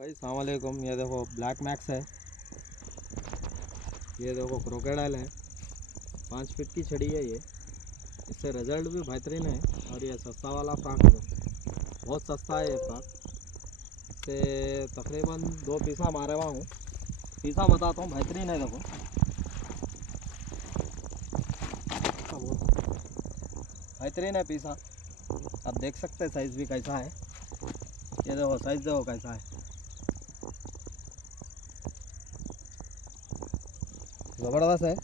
भाई अस्सलाम वालेकुम। ये देखो ब्लैक मैक्स है, ये देखो क्रोकोडाइल है। 5 फीट की छड़ी है ये। इससे रिजल्ट भी बेहतरीन है। और ये सस्ता वाला फ्राक है, बहुत सस्ता है ये फ्राक। इससे तकरीबन 2 पीसा मारे हुआ हूँ। पीसा बताता हूँ, बेहतरीन है। देखो बेहतरीन है पीसा। आप देख सकते हैं साइज़ भी कैसा है। ये देखो साइज़ देखो कैसा है, ज़बरदस्त है।